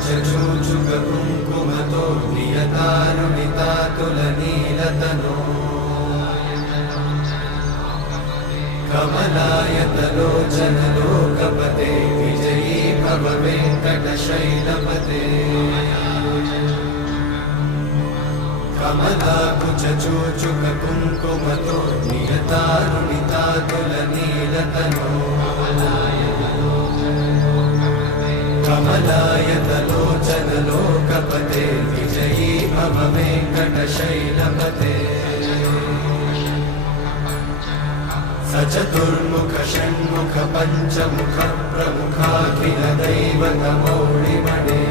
कुङ्कुमतो नियतारुणितातुलनीलतनो कमलायतलोचनलोकपते विजयी भव वेङ्कटशैलपते कमलाकुचूचुककुङ्कुमतो नियतारुणितातुलनीलतनो कमलायतलोचनलोकपते विजयी भव वेङ्कटशैलपते सचतुर्मुख षण्मुख पञ्चमुख प्रमुखाखिल दैवतमौळिमणे